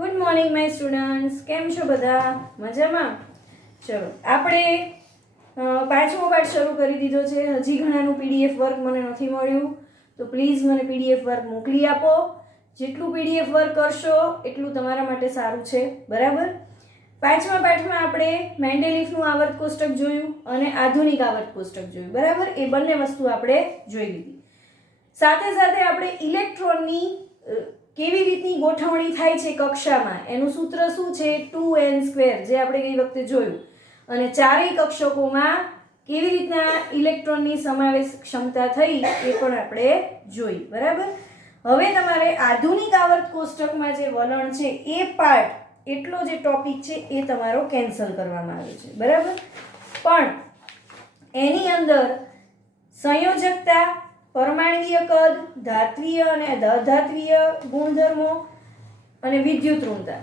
Good morning my students, કેમ છો બધા? મજામાં? ચલો, આપણે પાંચમો પાઠ શરૂ કરી દીધો છે. હજી ઘણાનું પીડીએફ વર્ક મને નથી મળ્યું, તો પ્લીઝ મને પીડીએફ વર્ક મોકલી આપો. જેટલું પીડીએફ વર્ક કરશો એટલું તમારા માટે સારું છે, બરાબર? પાંચમા પાઠમાં આપણે મેન્ડેલિફનું આવર્ત કોષ્ટક જોયું અને આધુનિક આવર્ત કોષ્ટક જોયું, બરાબર? એ બંને વસ્તુ આપણે જોઈ લીધી. સાથે સાથે આપણે ઇલેક્ટ્રોનની કેવી રીતની ગોઠવણી થાય છે કક્ષામાં, એનું સૂત્ર શું છે? 2n², જે આપણે ગઈ વખતે જોયું. અને ચારેય કક્ષકોમાં કેવી રીતના ઇલેક્ટ્રોનની સમાવેશ ક્ષમતા થઈ એ પણ આપણે જોઈ, બરાબર? હવે તમારે આધુનિક આવર્ત કોષ્ટકમાં જે વલણ છે એ પાર્ટ, એટલો જે ટોપિક છે એ તમારો કેન્સલ કરવામાં આવે છે, બરાબર? પણ એની અંદર સંયોજકતા, પરમાણ્વીય કદ, ધાત્વીય અને અધાત્વીય ગુણધર્મો અને વિદ્યુત ઋણતા,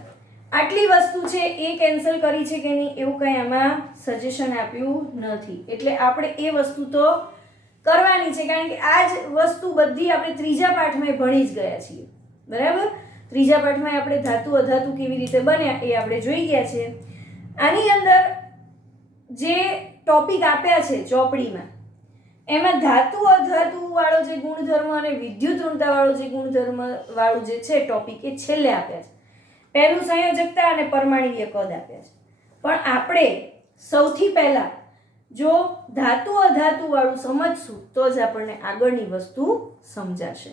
આટલી વસ્તુ છે એ કેન્સલ કરી છે કે નહીં એવું કંઈ આમાં સજેશન આપ્યું નથી. એટલે આપણે એ વસ્તુ તો કરવાની છે, કારણ કે આ જ વસ્તુ બધી આપણે ત્રીજા પાઠમાં ભણી જ ગયા છીએ, બરાબર? ત્રીજા પાઠમાં આપણે ધાતુ અધાતુ કેવી રીતે બન્યા એ આપણે જોઈ ગયા છે. આની અંદર જે ટોપિક આપ્યા છે ચોપડીમાં, એમાં ધાતુ અધાતુ વાળો જે ગુણધર્મ અને વિદ્યુત ઋણતા વાળો જે ગુણધર્મ વાળું જે છે ટોપિક, એ છેલ્લે આપ્યા છે. પહેલું સંયોજકતા અને પરમાણ્વીય કદ આપ્યા છે. પણ આપણે સૌથી પહેલા જો ધાતુ અધાતુ વાળું સમજશું તો જ આપણને આગળની વસ્તુ સમજાશે.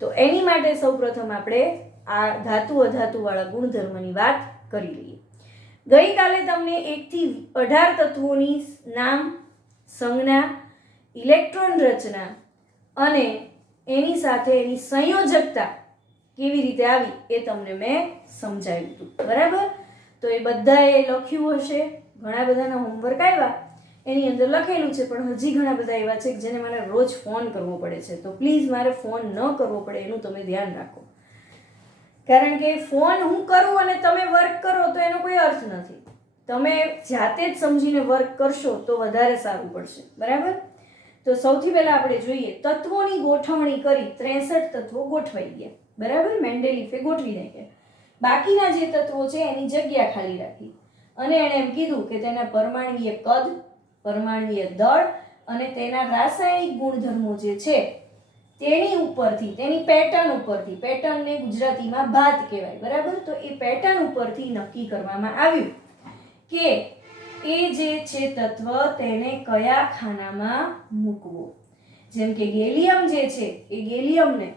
તો એની માટે સૌપ્રથમ આપણે આ ધાતુ અધાતુ વાળા ગુણધર્મની વાત કરી લઈએ. ગઈકાલે તમને 1 થી 18 તત્વોની નામ, સંજ્ઞા, ઇલેક્ટ્રોન રચના અને એની સાથે એની સંયોજકતા કેવી રીતે આવી એ તમને મેં સમજાવ્યું હતું, બરાબર? તો એ બધાએ લખ્યું હશે. ઘણા બધાના હોમવર્ક આવ્યા, એની અંદર લખેલું છે, પણ હજી ઘણા બધા એવા છે જેને મારે રોજ ફોન કરવો પડે છે. તો પ્લીઝ મારે ફોન ન કરવો પડે એનું તમે ધ્યાન રાખો, કારણ કે ફોન હું કરું અને તમે વર્ક કરો તો એનો કોઈ અર્થ નથી. તમે જાતે જ સમજીને વર્ક કરશો તો વધારે સારું પડશે, બરાબર? તો સૌથી પહેલા આપણે જોઈએ, તત્વોની ગોઠવણી કરી 63 તત્વો ગોઠવાઈ ગયા, બરાબર? મેન્ડેલિફે ગોઠવી નાખ્યા. બાકીના જે તત્વો છે એની જગ્યા ખાલી રાખી અને એણે એમ કીધું કે તેના પરમાણ્વીય કદ, પરમાણ્વીય દળ અને તેના રાસાયણિક ગુણધર્મો જે છે તેની ઉપરથી, તેની પેટર્ન ઉપરથી, પેટર્નને ગુજરાતીમાં ભાત કહેવાય, બરાબર? તો એ પેટર્ન ઉપરથી નક્કી કરવામાં આવ્યું કે એ જે છે તત્વ તેને કયા ખાનામાં મૂકવો. જેમ કે ગેલિયમ જે છે એ ગેલિયમને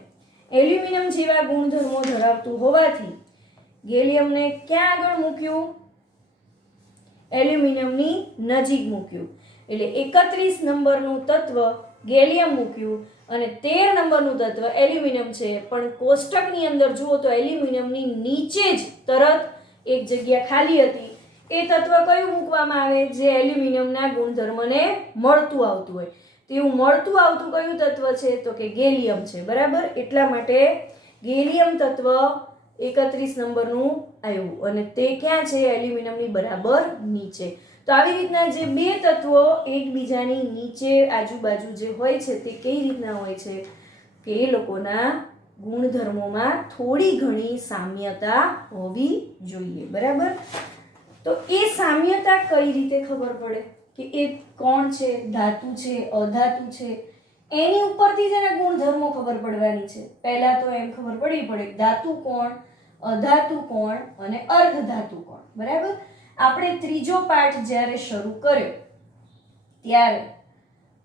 એલ્યુમિનિયમ જેવા ગુણધર્મો ધરાવતું હોવાથી ગેલિયમને ક્યાં આગળ મૂક્યું? એલ્યુમિનિયમની નજીક મૂક્યું. એટલે 31 નંબરનું તત્વ ગેલિયમ મૂક્યું અને 13 નંબરનું તત્વ એલ્યુમિનિયમ છે. પણ કોષ્ટકની અંદર જુઓ તો એલ્યુમિનિયમની નીચે જ તરત એક જગ્યા ખાલી હતી. એ તત્વ કયું મૂકવામાં આવે? જે એલ્યુમિનિયમના ગુણધર્મને મળતું આવતું હોય. તેવું મળતું આવતું કયું તત્વ છે? તો કે ગેલિયમ છે, બરાબર? એટલા માટે ગેલિયમ તત્વ 31 નંબરનું આવ્યું અને તે ક્યાં છે? એલ્યુમિનિયમની બરાબર નીચે. તો આવી રીતના જે બે તત્વો એકબીજાની નીચે આજુબાજુ જે હોય છે તે કઈ રીતના હોય છે કે એ લોકોના ગુણધર્મોમાં થોડી ઘણી સામ્યતા હોવી જોઈએ, બરાબર? તો એ સામ્યતા કઈ રીતે ખબર પડે કે એ કોણ છે? ધાતુ છે, અધાતુ છે? એની ઉપરથી જ એના ગુણધર્મો ખબર પડવાની છે. પહેલા તો એમ ખબર પડવી પડે ધાતુ કોણ, અધાતુ કોણ અને અર્ધધાતુ કોણ, બરાબર? આપણે ત્રીજો પાઠ જ્યારે શરૂ કર્યો ત્યારે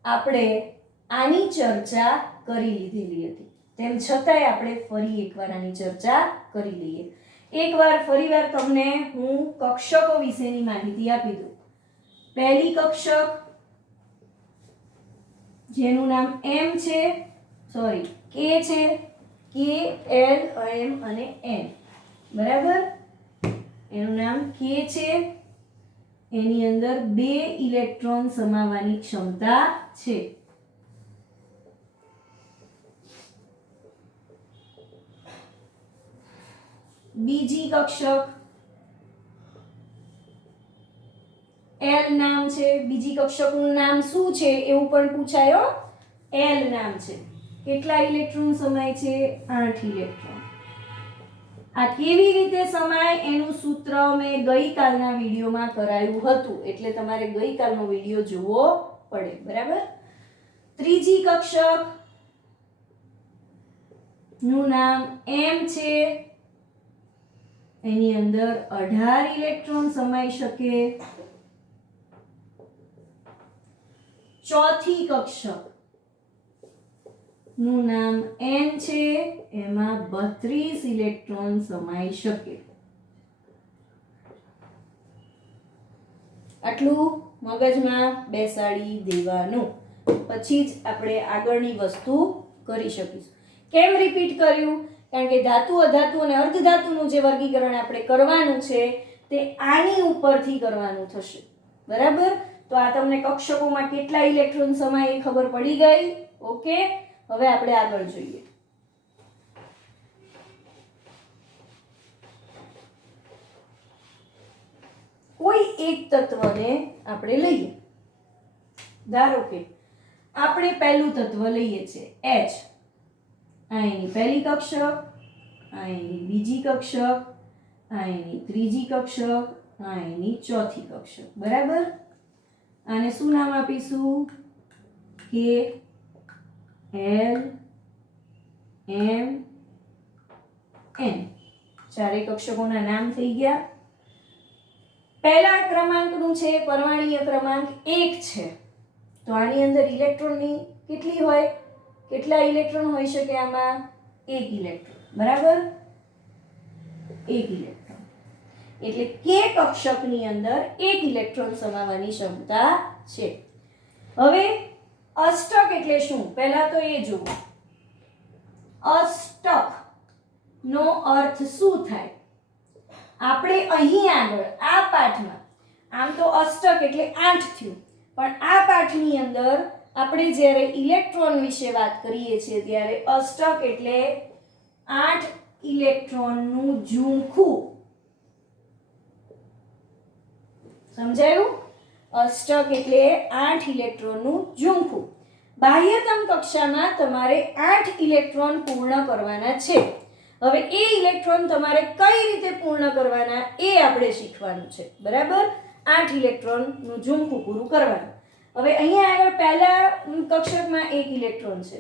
આપણે આની ચર્ચા કરી લીધેલી હતી. તેમ છતાંય આપણે ફરી એકવાર આની ચર્ચા કરી લઈએ. ફરીવાર તમને હું કક્ષકો વિશેની માહિતી આપી દઉં. પહેલી કક્ષક જેનું નામ M છે, સોરી K છે, K, L, M અને N, બરાબર? એનું નામ K છે. એની અંદર 2 ઇલેક્ટ્રોન સમાવવાની ક્ષમતા છે. બીજી કક્ષક L નામ છે. બીજી કક્ષકનું નામ શું છે એવું પણ પૂછાયો. L નામ છે. કેટલા ઇલેક્ટ્રોન સમાય છે? 8 ઇલેક્ટ્રોન. આ કેવી રીતે સમાય એનું સૂત્ર મેં ગઈકાલના વિડીયોમાં કરાયું હતું, એટલે તમારે ગઈકાલનો વિડીયો જોવો પડે. બરાબર. ત્રીજી કક્ષક નું નામ M છે, એની અંદર 18 ઇલેક્ટ્રોન સમાઈ શકે. ચોથી કક્ષક નું નામ N છે, એમાં 32 ઇલેક્ટ્રોન સમાઈ શકે. આટલું મગજમાં બેસાડી દેવાનું, પછી જ આપણે આગળની વસ્તુ કરી શકીશું. કેમ રિપીટ કર્યું? કારણ કે ધાતુ, અધાતુ અને અર્ધધાતુનું જે વર્ગીકરણ આપણે કરવાનું છે તે આની ઉપરથી કરવાનું થશે. બરાબર. તો આ તમને કક્ષકોમાં કેટલા ઇલેક્ટ્રોન સમાય એ ખબર પડી ગઈ. ઓકે. હવે આપણે આગળ જોઈએ. કોઈ એક તત્વને આપણે લઈએ. ધારો કે આપણે પહેલું તત્વ લઈએ છે H. આ એની પહેલી કક્ષક, આ એની બીજી કક્ષક, આ એની ત્રીજી કક્ષક, આ એની ચોથી કક્ષક. બરાબર. આને શું નામ આપીશું? K, L, M, N. ચારે કક્ષકોના નામ થઈ ગયા. પહેલા ક્રમાંકનું છે પરમાણ્વીય ક્રમાંક 1 છે, તો આની અંદર ઇલેક્ટ્રોનની કેટલી હોય? કેટલા ઇલેક્ટ્રોન હોઈ શકે આમાં? 1 ઇલેક્ટ્રોન. બરાબર. 1 ઇલેક્ટ્રોન એટલે K કક્ષકની અંદર 1 ઇલેક્ટ્રોન સમાવવાની ક્ષમતા છે. હવે અષ્ટક એટલે શું? પહેલા તો એ જુઓ. અષ્ટક નો અર્થ શું થાય? આપણે અહીં આગળ આ પાઠમાં, આમ તો અષ્ટક એટલે 8 થયું, પણ આ પાઠની અંદર આપણે જ્યારે ઇલેક્ટ્રોન વિશે વાત કરીએ છીએ ત્યારે અષ્ટક એટલે 8 ઇલેક્ટ્રોનનું ઝુમખું. સમજાયું? અષ્ટક એટલે 8 ઇલેક્ટ્રોનનું ઝુમખું. બાહ્યતમ કક્ષામાં તમારે 8 ઇલેક્ટ્રોન પૂર્ણ કરવાના છે. હવે એ ઇલેક્ટ્રોન તમારે કઈ રીતે પૂર્ણ કરવાના એ આપણે શીખવાનું છે. બરાબર. 8 ઇલેક્ટ્રોનનું ઝુમખું પૂરું કરવાનું. હવે અહીંયા આગળ પહેલા કક્ષકમાં 1 ઇલેક્ટ્રોન છે,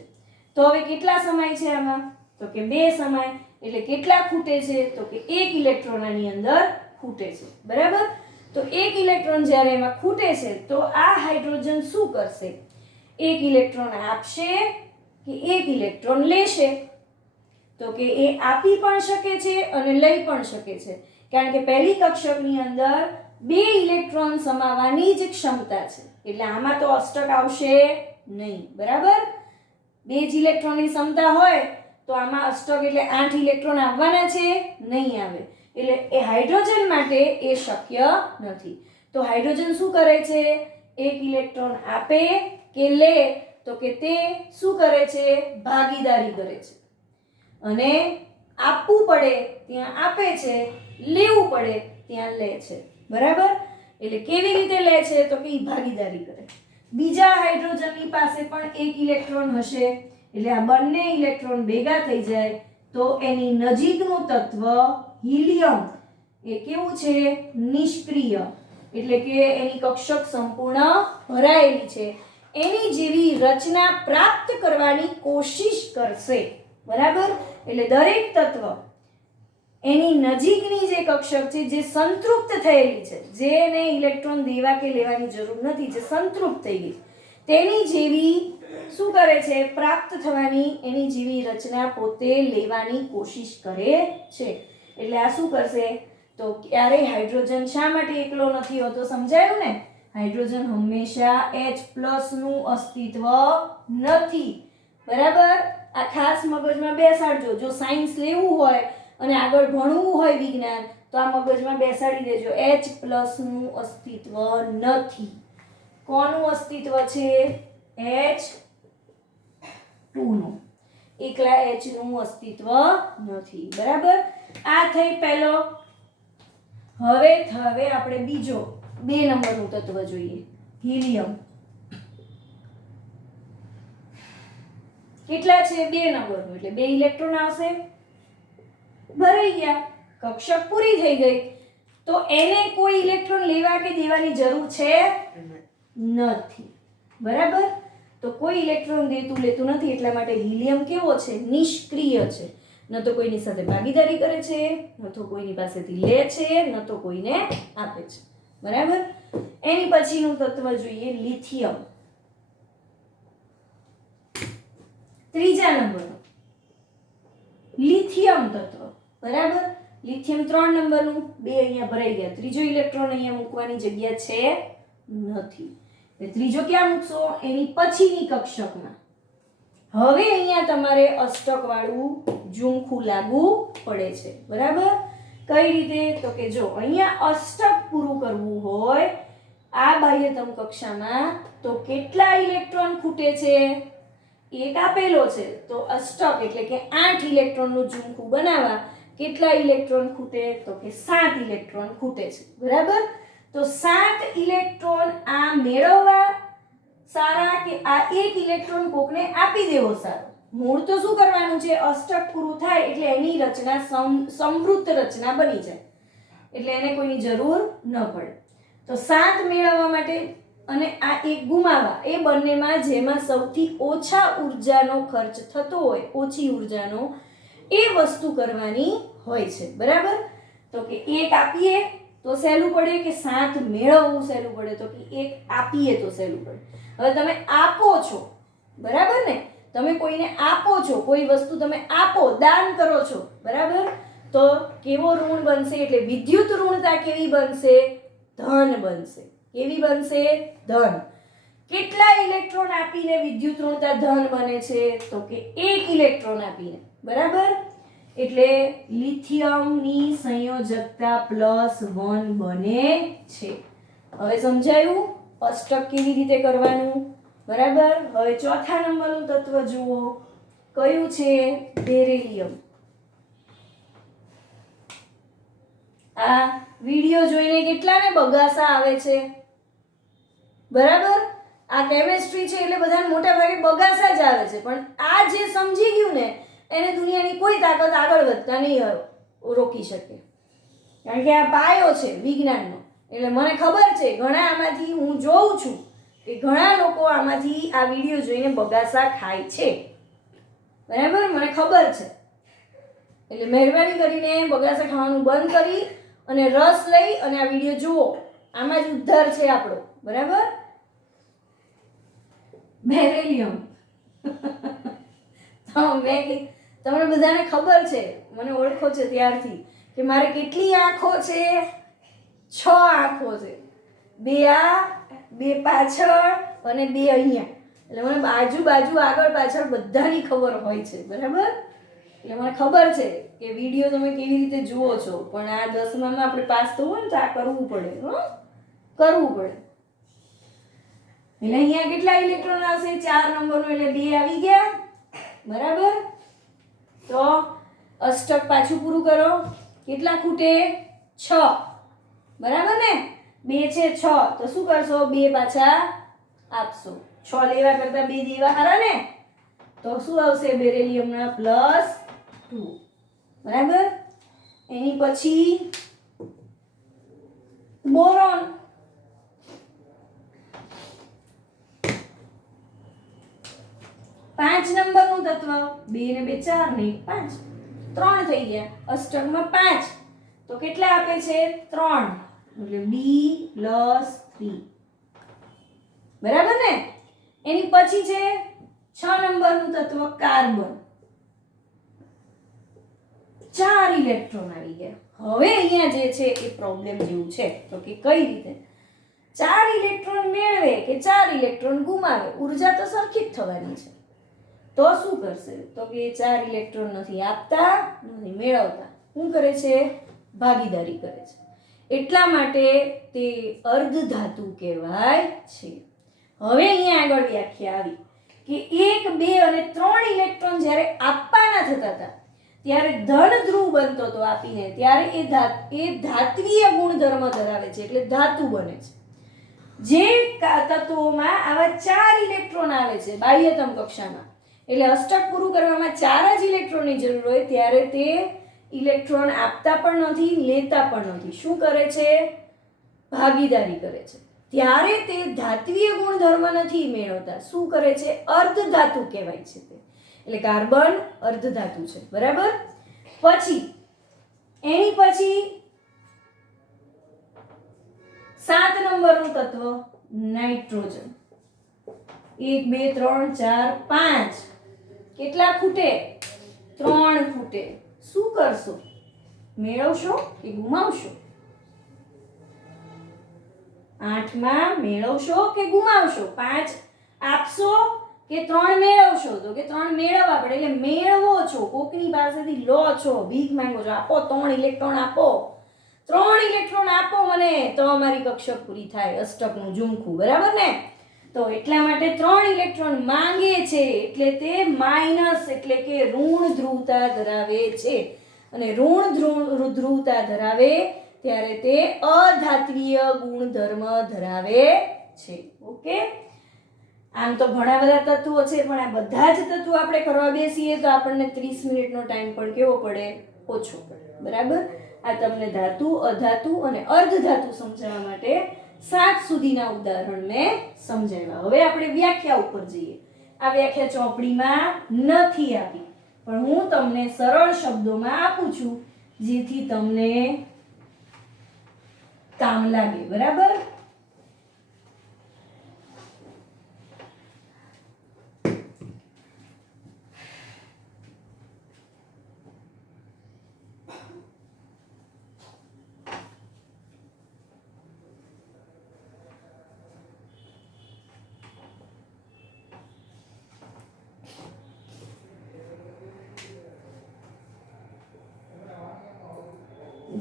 તો હવે કેટલા સમાય છે આમાં? તો કે 2 સમાય. એટલે કેટલા ખૂટે છે? તો કે 1 ઇલેક્ટ્રોન આની અંદર ખૂટે છે. બરાબર. તો 1 ઇલેક્ટ્રોન જ્યારે એમાં ખૂટે છે તો આ હાઇડ્રોજન શું કરશે? 1 ઇલેક્ટ્રોન આપશે કે 1 ઇલેક્ટ્રોન લેશે? તો કે એ આપી પણ શકે છે અને લઈ પણ શકે છે, કારણ કે પહેલી કક્ષકની અંદર 2 ઇલેક્ટ્રોન સમાવવાની જ ક્ષમતા છે. એટલે આમાં તો અષ્ટક આવશે નહીં. બરાબર. 2 જ ઇલેક્ટ્રોનની ક્ષમતા હોય તો આમાં અષ્ટક એટલે 8 ઇલેક્ટ્રોન આવવાના છે? નહીં આવે. એટલે એ હાઇડ્રોજન માટે એ શક્ય નથી. તો હાઇડ્રોજન શું કરે છે? 1 ઇલેક્ટ્રોન આપે કે લે? તો કે તે શું કરે છે? ભાગીદારી કરે છે. અને આપવું પડે ત્યાં આપે છે, લેવું પડે ત્યાં લે છે. બરાબર. એટલે કેવી રીતે લે છે? તો કે ભાગીદારી કરે. બીજા હાઇડ્રોજનની પાસે પણ 1 ઇલેક્ટ્રોન હશે, એટલે આ બંને ઇલેક્ટ્રોન ભેગા થઈ જાય તો એની નજીકનું તત્વ હિલિયમ એ કેવું છે? નિષ્ક્રિય. એટલે કે એની કક્ષક સંપૂર્ણ ભરાયેલી છે. એની જેવી રચના પ્રાપ્ત કરવાની કોશિશ કરશે. બરાબર. એટલે દરેક તત્વ એની નજીકની જે કક્ષક છે જે સંતૃપ્ત થયેલી છે, જેને ઇલેક્ટ્રોન દેવા કે લેવાની જરૂર નથી, જે સંતૃપ્ત થઈ ગઈ, તેની જેવી શું કરે છે? પ્રાપ્ત થવાની એની જેવી રચના પોતે લેવાની કોશિશ કરે છે. એટલે આ શું કરશે? તો ક્યારેય હાઇડ્રોજન શા માટે એકલો નથી હોતો? સમજાયું ને? હાઇડ્રોજન હંમેશા H+ નું અસ્તિત્વ નથી. બરાબર. આ ખાસ મગજમાં બેસાડજો. જો સાયન્સ લેવું હોય અને આગળ ભણવું હોય વિજ્ઞાન, તો આ મગજમાં બેસાડી દેજો. H+ નું અસ્તિત્વ નથી. કોનું અસ્તિત્વ છે? H2 નું. એકલા H નું અસ્તિત્વ નથી. બરાબર. આ થઈ પહેલો. હવે આપણે બીજો 2 નંબરનું તત્વ જોઈએ, હિલિયમ. કેટલા છે? 2 નંબરનું. એટલે 2 ઇલેક્ટ્રોન આવશે. ભરાઈ ગયા. કક્ષક પૂરી થઈ ગઈ. તો એને કોઈ ઇલેક્ટ્રોન લેવા કે દેવાની જરૂર છે નથી. બરાબર? તો કોઈ ઇલેક્ટ્રોન લેતું નથી, એટલા માટે હિલિયમ કેવો છે? નિષ્ક્રિય છે. ન તો કોઈની સાથે ભાગીદારી કરે છે, ન તો કોઈની પાસેથી લે છે, ન તો કોઈને આપે છે. બરાબર? એની પછીનું તત્વ જોઈએ લિથિયમ. ત્રીજા નંબરનું લિથિયમ તત્વ. બરાબર? લિથિયમ 3 નંબરનું, 2 અહીંયા ભરાઈ ગયા. ત્રીજો ઇલેક્ટ્રોન અહીંયા મૂકવાની જગ્યા છે નથી. ત્રીજો ક્યાં મૂકશો? એની પછીની કક્ષકમાં. હવે અહીંયા તમારે અષ્ટક વાળું ઝુમખું લાગવું પડે છે. બરાબર? કઈ રીતે? તો કે જો અહીંયા અષ્ટક પૂરું કરવું હોય આ બાહ્યતમ કક્ષામાં, તો કેટલા ઇલેક્ટ્રોન ખૂટે છે? એક આપેલો છે, તો અષ્ટક એટલે કે 8 ઇલેક્ટ્રોનનું ઝુમખું બનાવવા કેટલા ઇલેક્ટ્રોન ખૂટે? તો કે 7 ઇલેક્ટ્રોન ખૂટે છે. બરાબર? તો 7 ઇલેક્ટ્રોન આ મેળવવા સારા કે આ એક ઇલેક્ટ્રોન કોકને આપી દેવો સારો? મૂળ તો શું કરવાનું છે? અષ્ટક પૂરું થાય એટલે એની રચના સમૃદ્ધ રચના બની જાય, એટલે એને કોઈની જરૂર ન પડે. તો 7 મેળવવા માટે અને આ એક ગુમાવવા, એ બંનેમાં જેમાં સૌથી ઓછા ઉર્જાનો ખર્ચ થતો હોય, ઓછી ઉર્જાનો, એ વસ્તુ કરવાની હોય છે. બરાબર? તો કે એક આપીએ તો સહેલું પડે કે 7 મેળવવું સહેલું પડે? તો કે એક આપીએ તો સહેલું પડે. હવે તમે આપો છો, બરાબર ને? તમે કોઈને આપો છો, કોઈ વસ્તુ તમે આપો, દાન કરો છો. બરાબર? તો કેવો ઋણ બનશે? એટલે વિદ્યુત ઋણતા કેવી બનશે? ધન બનશે. કેવી બનશે? ધન. કેટલા ઇલેક્ટ્રોન આપીને વિદ્યુત ઋણતા ધન બને છે? તો કે 1 ઇલેક્ટ્રોન આપીને. બરાબર? એટલે લિથિયમની સંયોજકતા +1 બને છે. હવે સમજાયું અષ્ટક કેવી રીતે કરવાનું? બરાબર? હવે ચોથા નંબરનું તત્વ જુઓ, કયું છે? બેરિલિયમ. આ વિડિયો જોઈને કેટલાને બગાસા આવે છે? બરાબર? આ કેમિસ્ટ્રી છે એટલે બધાને મોટા ભાગે બગાસા જ આવે છે, પણ આ જે સમજી ગયું ને એને દુનિયાની કોઈ તાકાત આગળ વધતા નહીં રોકી શકે. કારણ કે આ પાયો છે વિજ્ઞાનનો. એટલે મને ખબર છે ઘણા આમાંથી હું જોઉં છું કે ઘણા લોકો આમાંથી આ વિડીયો જોઈને બગાસા ખાય છે. બરાબર? મને ખબર છે. એટલે મહેરબાની કરીને બગાસા ખાવાનું બંધ કરી અને રસ લઈ અને આ વિડીયો જુઓ. આમાં જ ઉદ્ધાર છે આપણો. બરાબર? બેરિલિયમ. તમને બધાને ખબર છે, મને ઓળખો છે ત્યારથી, કે મારે કેટલી આંખો છે? 6 આંખો છે. 2 આ, 2 પાછળ અને 2 અહીંયા. એટલે મને બાજુ બાજુ આગળ પાછળ બધાની ખબર હોય છે. બરાબર? એટલે મને ખબર છે કે વિડીયો તમે કેવી રીતે જુઓ છો, પણ આ 10મામાં આપણે પાસ થવું હોય ને તો આ કરવું પડે. કરવું પડે. એટલે અહીંયા કેટલા ઇલેક્ટ્રોન આવશે? 4 નંબરનું, એટલે 2 આવી ગયા. બરાબર? તો અષ્ટક પાછું પૂરું કરો. કેટલા ખૂટે? 6. બરાબર ને? 2 છે 6, તો શું કરશો? 2 પાછા આપશો. 6 લેવા કરતા 2 દેવા હારા ને? તો શું આવશે? બેરિલિયમના +2. બરાબર? એની પછી બોરોન. પાંચ નંબરનું તત્વ. 2 ને 2 4 ને 1 5, 3 થઈ ગયા. અષ્ટકમાં 5, તો કેટલા આપે છે? 3. એટલે B+3. બરાબર ને? એની પછી છે 6 નંબરનું તત્વ કાર્બન. 4 ઇલેક્ટ્રોન આવી ગયા. હવે અહીંયા જે છે એ પ્રોબ્લેમ જેવું છે. તો કે કઈ રીતે? 4 ઇલેક્ટ્રોન મેળવે કે 4 ઇલેક્ટ્રોન ગુમાવે, ઉર્જા તો સરખી જ થવાની છે. તો શું કરશે? તો કે 4 ઇલેક્ટ્રોન નથી આપતા, નથી મેળવતા. શું કરે છે? ભાગીદારી કરે છે. એટલા માટે તે અર્ધધાતુ કહેવાય છે. હવે અહીંયા આગળ વ્યાખ્યા આવી કે 1, 2 અને 3 ઇલેક્ટ્રોન જ્યારે આપવાના થતા હતા ત્યારે ધન ધ્રુવ બનતો હતો આપીને, ત્યારે એ ધાત્વીય ગુણધર્મ ધરાવે છે, એટલે ધાતુ બને છે. જે તત્વોમાં આવા 4 ઇલેક્ટ્રોન આવે છે બાહ્યતમ કક્ષામાં, એટલે અષ્ટક પૂરું કરવામાં 4 જ ઇલેક્ટ્રોનની જરૂર હોય, ત્યારે તે ઇલેક્ટ્રોન આપતા પણ નથી, લેતા પણ નથી. શું કરે છે? ભાગીદારી કરે છે. ત્યારે તે ધાત્વીય ગુણધર્મ નથી મેળવતા. શું કરે છે? અર્ધધાતુ કહેવાય છે તે. એટલે કાર્બન અર્ધધાતુ છે. બરાબર. પછી એની પછી 7 નંબરનું તત્વ નાઇટ્રોજન. 1 2 3 4 5. કેટલા ખૂટે? 3 ખૂટે. શું કરશો? મેળવશો કે ગુમાવશો? 8 માં મેળવશો કે ગુમાવશો? 5 આપશો કે 3 મેળવશો? તો કે 3 મેળવવા પડે. એટલે મેળવો છો, કોકની પાસેથી લો છો, ભીખ માંગો છો, આપો 3 ઇલેક્ટ્રોન આપો, 3 ઇલેક્ટ્રોન આપો મને, તો અમારી કક્ષક પૂરી થાય, અષ્ટકનું ઝુમખું. બરાબર ને? તો એટલા માટે 3 ઇલેક્ટ્રોન માંગે છે, એટલે તે માઇનસ એટલે કે ઋણ ધ્રુવતા ધરાવે છે. અને ઋણ ધ્રુવતા ધરાવે ત્યારે તે અધાત્વીય ગુણધર્મ ધરાવે છે. ઓકે. આમ તો ઘણા બધા તત્વો છે, પણ આ બધા જ તત્વો આપણે કરવા બેસીએ તો આપણને 30 મિનિટનો ટાઈમ પણ કેવો પડે? ઓછો પડે. બરાબર. આ તમને ધાતુ, અધાતુ અને અર્ધધાતુ સમજાવવા માટે 7 સુધીના ઉદાહરણ મેં સમજાવ્યા. હવે આપણે વ્યાખ્યા ઉપર જઈએ. આ વ્યાખ્યા ચોપડીમાં નથી આપી, પણ હું તમને સરળ શબ્દોમાં આપું છું, જેથી તમને કામ લાગે. બરાબર.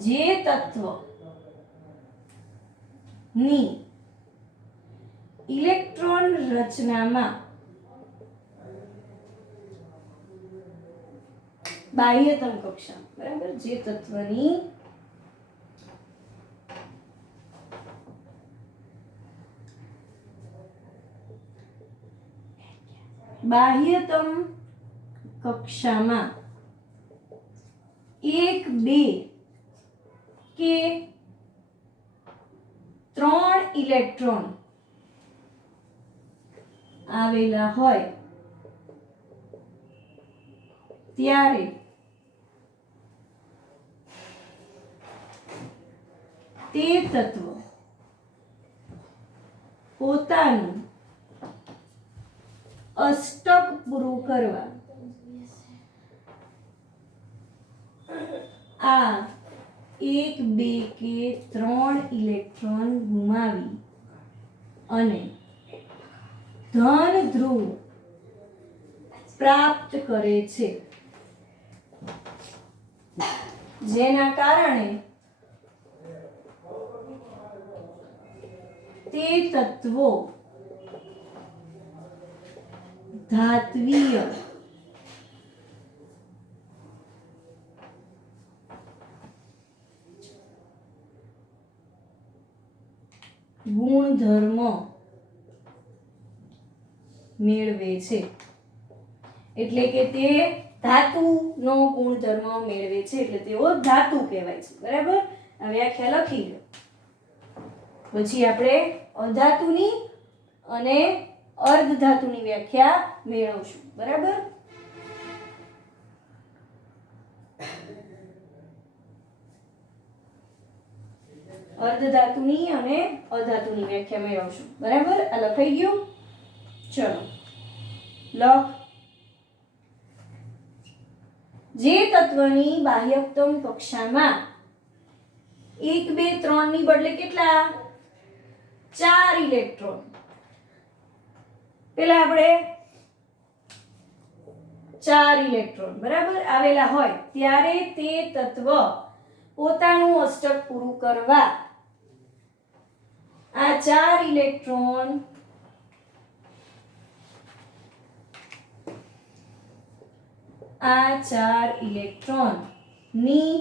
જે તત્વ ની ઇલેક્ટ્રોન રચનામાં બાહ્યતમ કક્ષા, બરાબર, જે તત્વની બાહ્યતમ કક્ષામાં 1 2 કે 3 ઇલેક્ટ્રોન આવેલા હોય ત્યારે તે તત્વ પોતાનું અષ્ટક પૂરું કરવા આ 1 2 કે 3 ઇલેક્ટ્રોન ગુમાવી અને ધન ધ્રુવ પ્રાપ્ત કરે છે, જેના કારણે તે તત્વો ધાત્વીય ગુણધર્મ મેળવે છે. એટલે કે તે ધાતુનો ગુણધર્મ મેળવે છે, એટલે તેઓ ધાતુ કહેવાય છે. બરાબર. આ વ્યાખ્યા લખી લો. પછી આપણે અધાતુની અને અર્ધધાતુની વ્યાખ્યા મેળવશું. બરાબર. અર્ધધાતુની અને અધાતુની વ્યાખ્યા મેળવશું. બરાબર. આ લખાઈ ગયું. ચલો લખ. જે તત્વની બાહ્યતમ કક્ષામાં 1 2 3 ની બદલે કેટલા? 4 ઇલેક્ટ્રોન. પેલા આપણે 4 ઇલેક્ટ્રોન બરાબર આવેલા હોય ત્યારે તે તત્વ પોતાનું અષ્ટક પૂરું કરવા આ 4 ઇલેક્ટ્રોન ની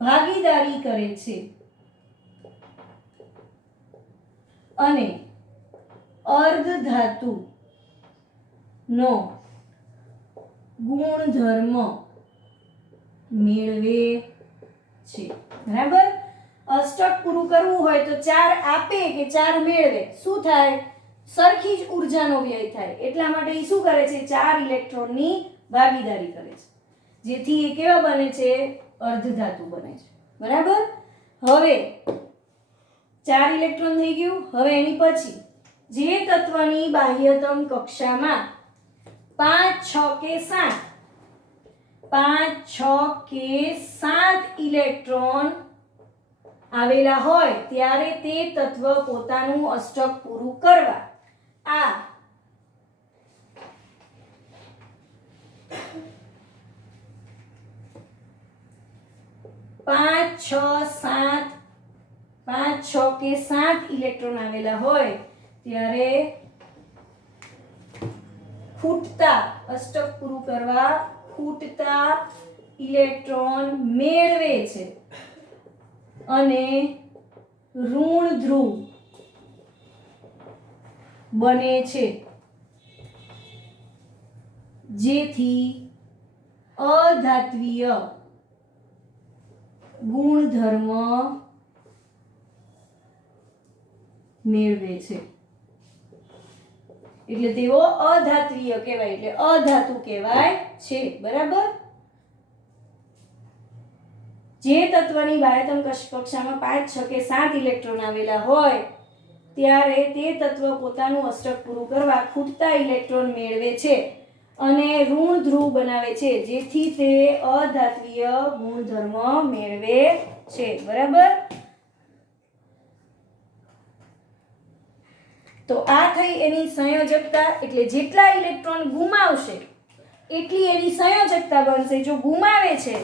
ભાગીદારી કરે છે અને અર્ધધાતુ નો ગુણધર્મ મેળવે છે. બરાબર. અષ્ટક પૂરું કરવું હોય તો 4 આપે કે 4 મેળવે, શું થાય? સરખી જ ઉર્જાનો વ્યય થાય. એટલા માટે એ શું કરે છે? 4 ઇલેક્ટ્રોનની ભાગીદારી કરે છે, જેથી એ કેવા બને છે? અર્ધધાતુ બને છે. બરાબર. હવે 4 ઇલેક્ટ્રોન થઈ ગયું. હવે એની પછી જે તત્વની બાહ્યતમ કક્ષામાં 5, 6 કે 7 5, 6 કે 7 ઇલેક્ટ્રોન આવેલા હોય ત્યારે તે તત્વ પોતાનું અષ્ટક પૂરું કરવા આ 5, 6 કે 7 ઇલેક્ટ્રોન આવેલા હોય ત્યારે ખૂટતા અષ્ટક પૂરું કરવા ખૂટતા ઇલેક્ટ્રોન મેળવે છે અને ઋણ ધ્રુવ બને છે, જેથી અધાત્વીય ગુણધર્મ મેળવે છે. એટલે તેઓ અધાત્વીય કહેવાય, એટલે અધાતુ કહેવાય છે. બરાબર. જે તત્વની બાહ્યતમ કક્ષામાં 5, 6 કે 7 ઇલેક્ટ્રોન આવેલા હોય ત્યારે તે તત્વ પોતાનું અષ્ટક પૂરું કરવા ખૂટતા ઇલેક્ટ્રોન મેળવે છે અને ઋણ ધ્રુવ બનાવે છે, જેથી તે અધાત્વીય ગુણધર્મ મેળવે છે. બરાબર. તો આ થઈ એની સંયોજકતા. એટલે જેટલા ઇલેક્ટ્રોન ગુમાવશે એટલી એની સંયોજકતા બનશે. જો ગુમાવે છે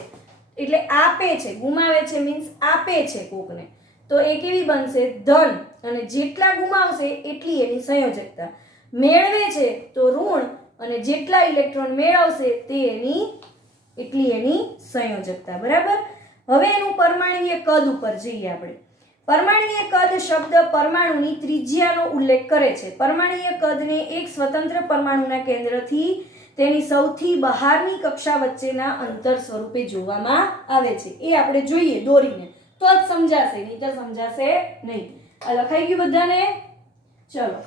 એટલે આપે છે, ગુમાવે છે મીન્સ આપે છે કોકને, તો એ કેવી બનશે? ધન. અને જેટલા ગુમાવશે એટલી એની સંયોજકતા. મેળવે છે તો ઋણ, અને જેટલા ઇલેક્ટ્રોન મેળવશે તે એટલી એની સંયોજકતા. બરાબર. હવે એનું પરમાણુય કદ ઉપર જઈએ આપણે. પરમાણુય કદ શબ્દ પરમાણુની ત્રિજ્યાનો ઉલ્લેખ કરે છે. પરમાણુય કદને એક સ્વતંત્ર પરમાણુના કેન્દ્રથી તેની સૌથી બહારની કક્ષા વચ્ચેના અંતર સ્વરૂપે જોવામાં આવે છે. એ આપણે જોઈએ દોરીને તો જ સમજાશે, નહીંતર સમજાશે નહીં. આ લખાઈ ગયું બધાને? ચલો.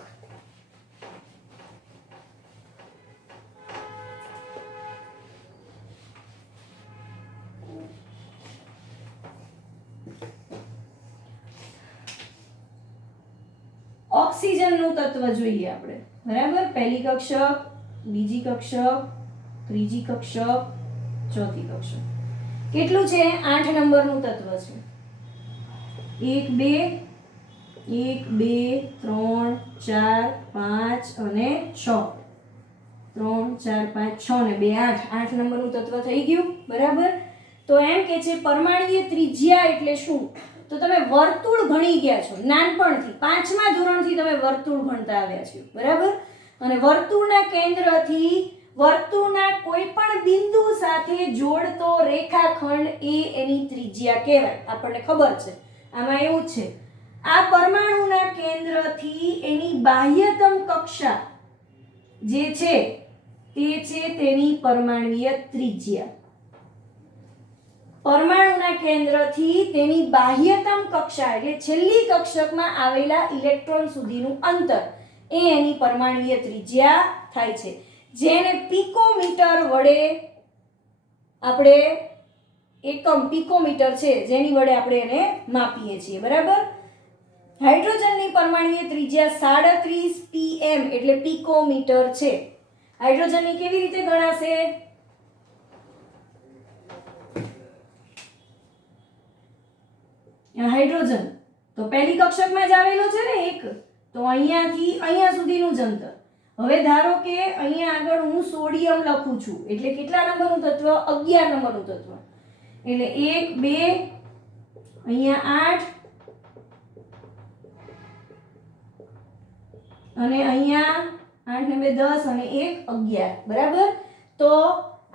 ઓક્સિજનનું તત્વ જોઈએ આપણે. બરાબર. પહેલી કક્ષક, બીજી કક્ષક, ત્રીજી કક્ષક, ચોથી કક્ષક. કેટલું છે? 8 નંબરનું તત્વ છે. 1, 2, 3, 4, 5 અને 6. 3, 4, 5, 6 ને 2 8. 8 નંબરનું તત્વ થઈ ગયું. બરાબર. તો એમ કે છે પરમાણુય ત્રિજ્યા એટલે શું? તો તમે વર્તુળ ભણી ગયા છો નાનપણથી, 5મા ધોરણથી તમે વર્તુળ ભણતા આવ્યા છો. બરાબર. અને વર્તુળના કેન્દ્રથી વર્તુળના કોઈ પણ બિંદુ સાથે જોડતો રેખાખંડ એ એની ત્રિજ્યા કહેવાય. આપણને ખબર છે. આમાં એવું છે, આ પરમાણુના કેન્દ્રથી એની બાહ્યતમ કક્ષા જે છે તે છે તેની પરમાણુય ત્રિજ્યા. પરમાણુના કેન્દ્રથી તેની બાહ્યતમ કક્ષા એટલે છેલ્લી કક્ષકમાં આવેલા ઇલેક્ટ્રોન સુધીનું અંતર એ એની પરમાણુય ત્રિજ્યા થાય છે, જેને પિકોમીટર વડે આપણે એકમ પિકોમીટર છે જેની વડે આપણે એને માપીએ છીએ. બરાબર. હાઇડ્રોજનની પરમાણુય ત્રિજ્યા 37 pm એટલે પિકોમીટર છે. હાઇડ્રોજનની કેવી રીતે ગણાશે? હાઇડ્રોજન તો પહેલી કક્ષકમાં જ આવેલો છે ને એક, તો અહીંયાથી અહીંયા સુધીનું જ અંતર. હવે ધારો કે અહીંયા આગળ હું સોડિયમ લખું છું એટલે કેટલા નંબરનું તત્વ? 11 નંબરનું તત્વ. એટલે 1, 2, અહીંયા 8 અને અહીંયા 8 ને 2 10 અને 1 11. બરાબર. તો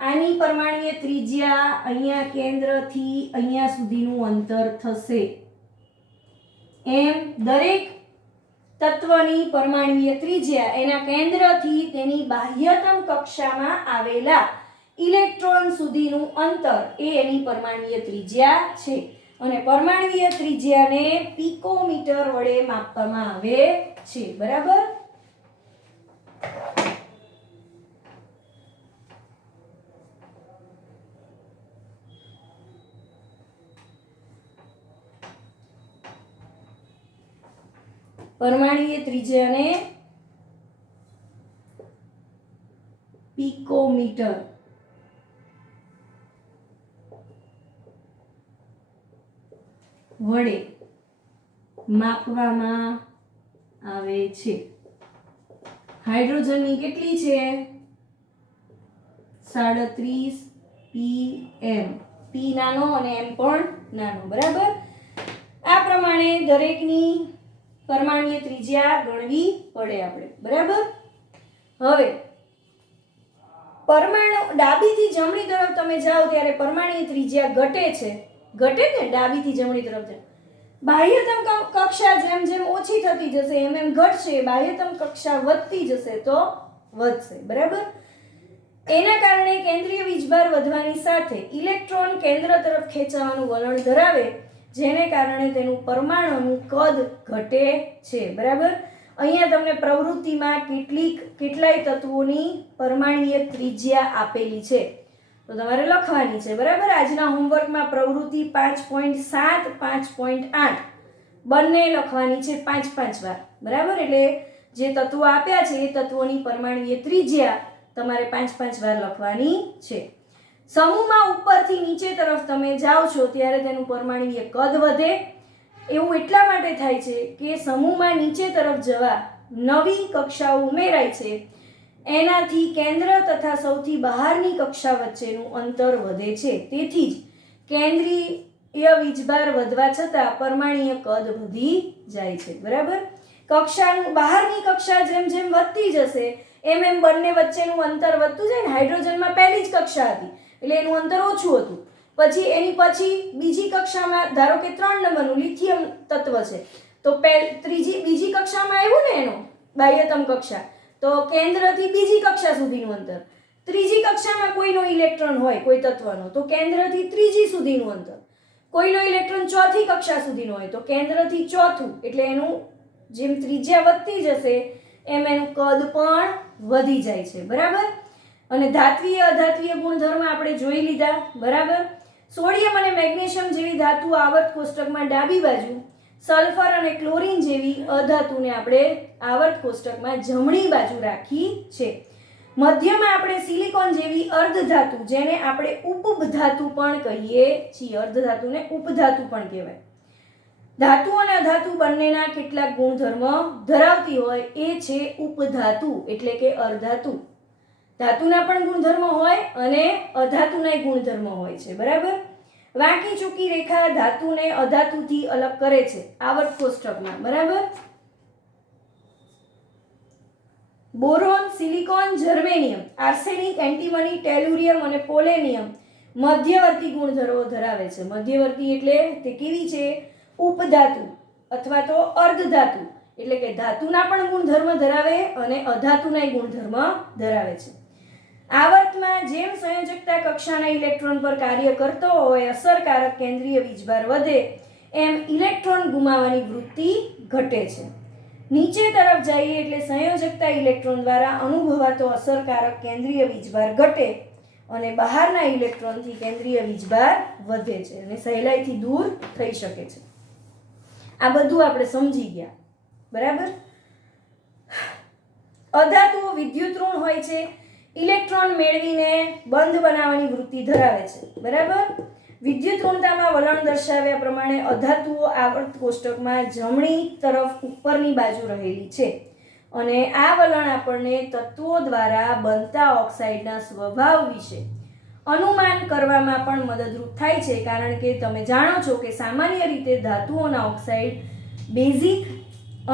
આની પરમાણુય ત્રિજ્યા અહીંયા કેન્દ્રથી અહીંયા સુધીનું અંતર થશે. એમ દરેક તત્વની પરમાણુય ત્રિજ્યા એના કેન્દ્રથી તેની બાહ્યતમ કક્ષામાં આવેલા ઇલેક્ટ્રોન સુધીનું અંતર એ એની પરમાણ્વીય ત્રિજ્યા છે અને પરમાણ્વીય ત્રિજ્યાને પિકોમીટર વડે માપવામાં આવે છે. બરાબર. પરમાણ્વીય ત્રિજ્યાને પિકોમીટર વડે માપવામાં આવે છે. હાઇડ્રોજનની કેટલી છે? 37 pm. p નાનો અને m પણ નાનો. બરાબર. આ પ્રમાણે દરેકની પરમાણ્વીય ત્રિજ્યા ગણવી પડે આપણે. બરાબર. હવે પરમાણુ ડાબીથી જમણી તરફ તમે જાઓ ત્યારે પરમાણ્વીય ત્રિજ્યા ઘટે છે. ઘટે ને ડાબીથી જમણી તરફ જાઓ. બાહ્યતમ કક્ષા જેમ જેમ ઓછી થતી જશે એમ એમ ઘટશે. બાહ્યતમ કક્ષા વધતી જશે તો વધશે. બરાબર. એના કારણે કેન્દ્રીય વીજભાર વધવાની સાથે ઇલેક્ટ્રોન કેન્દ્ર તરફ ખેંચાવાનું વલણ ધરાવે, જેને કારણે તેનું પરમાણુનું કદ ઘટે છે. બરાબર. અહીંયા તમને પ્રવૃત્તિમાં કેટલાય તત્વોની પરમાણ્વીય ત્રિજ્યા આપેલી છે તો તમારે લખવાની છે. બરાબર. આજના હોમવર્કમાં પ્રવૃત્તિ 5.7 5.8 બંને લખવાની છે 5-5 વાર. બરાબર. એટલે જે તત્વો આપ્યા છે એ તત્વોની પરમાણ્વીય ત્રિજ્યા તમારે 5-5 વાર લખવાની છે. સમૂહમાં ઉપરથી નીચે તરફ તમે જાઓ છો ત્યારે તેનું પરમાણ્વીય કદ વધે. એવું એટલા માટે થાય છે કે સમૂહમાં નીચે તરફ જવા નવી કક્ષાઓ ઉમેરાય છે. એનાથી કેન્દ્ર તથા સૌથી બહારની કક્ષા વચ્ચેનું અંતર વધે છે. તેથી જ કેન્દ્રીય વીજભાર વધવા છતાં પરમાણ્વીય કદ વધી જાય છે. બરાબર. કક્ષાનું બહારની કક્ષા જેમ જેમ વધતી જશે એમ એમ બંને વચ્ચેનું અંતર વધતું જાય ને. હાઇડ્રોજનમાં પહેલી જ કક્ષા હતી એટલે એનું અંતર ઓછું હતું. પછી એની પછી બીજી કક્ષામાં ધારો કે 3 નંબરનું લિથિયમ તત્વ છે તો બીજી કક્ષામાં આવ્યું ને એનો બાહ્યતમ કક્ષા તો કેન્દ્રથી બીજી કક્ષા સુધીનું અંતર. ત્રીજી કક્ષામાં કોઈનો ઇલેક્ટ્રોન હોય કોઈ તત્વનો તો કેન્દ્રથી ત્રીજી સુધીનું અંતર. કોઈનો ઇલેક્ટ્રોન ચોથી કક્ષા સુધીનો હોય તો કેન્દ્રથી ચોથું. એટલે એનું જેમ ત્રિજ્યા વધતી જશે એમ એનું કદ પણ વધી જાય છે. બરાબર. અને ધાત્વીય અધાત્વીય ગુણધર્મ આપણે જોઈ લીધા. બરાબર. સોડિયમ અને મેગ્નેશિયમ જેવી ધાતુ આવર્ત કોષ્ટકમાં ડાબી બાજુ, સલ્ફર અને ક્લોરીન જેવી અધાતુને આપણે આવર્ત કોષ્ટકમાં જમણી બાજુ રાખી છે. મધ્યમાં આપણે સિલિકોન જેવી અર્ધધાતુ જેને આપણે ઉપધાતુ પણ કહીએ છીએ. અર્ધધાતુને ઉપધાતુ પણ કહેવાય. ધાતુ અને અધાતુ બંનેના કેટલાક ગુણધર્મ ધરાવતી હોય એ છે ઉપધાતુ એટલે કે અર્ધાતુ. ધાતુના પણ ગુણધર્મ હોય અને અધાતુના ગુણધર્મ હોય છે. બરાબર. વાંકી ચૂકી રેખા ધાતુને અધાતુથી અલગ કરે છે આવર્ત કોષ્ટકમાં. બરાબર. Boron, silicon, germanium, arsenic, antimony, tellurium અને પોલેનિયમ મધ્યવર્તી ગુણધર્મો ધરાવે છે. મધ્યવર્તી એટલે તે કેવી છે? ઉપધાતુ અથવા તો અર્ધધાતુ એટલે કે ધાતુના પણ ગુણધર્મ ધરાવે અને અધાતુના ગુણધર્મ ધરાવે છે. આવર્તમાં જેમ સંયોજકતા કક્ષાના ઇલેક્ટ્રોન પર કાર્ય કરતો હોય અસરકારક કેન્દ્રીય વીજભાર વધે એમ ઇલેક્ટ્રોન ગુમાવવાની વૃત્તિ ઘટે છે. નીચે તરફ જઈએ એટલે સંયોજકતા ઇલેક્ટ્રોન દ્વારા અનુભવાતો અસરકારક કેન્દ્રીય વીજભાર ઘટે અને બહારના ઇલેક્ટ્રોનથી કેન્દ્રીય વીજભાર વધે છે અને સહેલાઈથી દૂર થઈ શકે છે. આ બધું આપણે સમજી ગયા. બરાબર. અધાતુઓ વિદ્યુત ઋણ હોય છે. ઇલેક્ટ્રોન મેળવીને બંધ બનાવવાની વૃત્તિ ધરાવે છે. બરાબર. વિદ્યુત ઋણતામાં વલણ દર્શાવ્યા પ્રમાણે અધાતુઓ આવર્ત કોષ્ટકમાં જમણી તરફ ઉપરની બાજુ રહેલી છે અને આ વલણ આપણને તત્વો દ્વારા બનતા ઓક્સાઇડના સ્વભાવ વિશે અનુમાન કરવામાં પણ મદદરૂપ થાય છે. કારણ કે તમે જાણો છો કે સામાન્ય રીતે ધાતુઓના ઓક્સાઇડ બેઝિક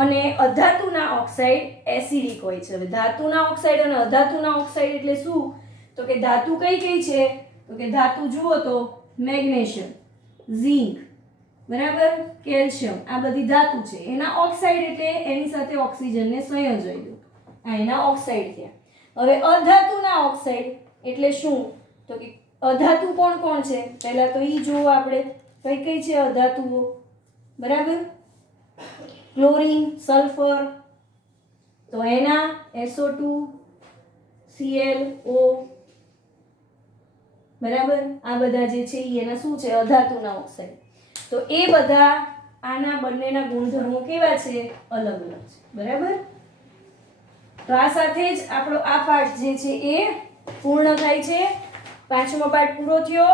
અને અધાતુના ઓક્સાઇડ એસિડિક હોય છે. હવે ધાતુના ઓક્સાઇડ અને અધાતુના ઓક્સાઇડ એટલે શું? તો કે ધાતુ કઈ કઈ છે? તો કે ધાતુ જુઓ તો મેગ્નેશિયમ, ઝિંક, બરાબર, કેલ્શિયમ આ બધી ધાતુ છે. એના ઓક્સાઇડ એટલે એની સાથે ઓક્સિજનને સંયોજાઈ દો. આ એના ઓક્સાઇડ થયા. હવે અધાતુના ઓક્સાઇડ એટલે શું? તો કે અધાતુ કોણ કોણ છે? પહેલા તો ઈ જુઓ આપણે, કઈ કઈ છે અધાતુઓ, બરાબર? ક્લોરીન, સલ્ફર, તો એના SO2 ClO, બરાબર? આ બધા જે છે ઈ એના શું છે? અધાતુના ઓક્સાઇડ. તો એ બધા આના બંનેના ગુણધર્મો કેવા છે? અલગ અલગ છે, બરાબર? તો આ સાથે જ આપણો આ પાઠ જે છે એ પૂર્ણ થાય છે. પાંચમો પાઠ પૂરો થયો.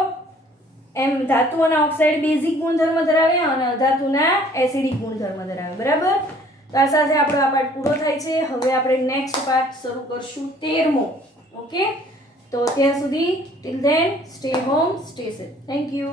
એમ ધાતુઓના ઓક્સાઇડ બેઝિક ગુણધર્મ ધરાવે અને અધાતુના એસિડિક ગુણધર્મ ધરાવે, બરાબર? તો આ સાથે આપણો આ પાઠ પૂરો થાય છે. હવે આપણે નેક્સ્ટ પાઠ શરૂ કરશું 13મો. ઓકે, તો ત્યાં સુધી till then stay home, stay safe. Thank you.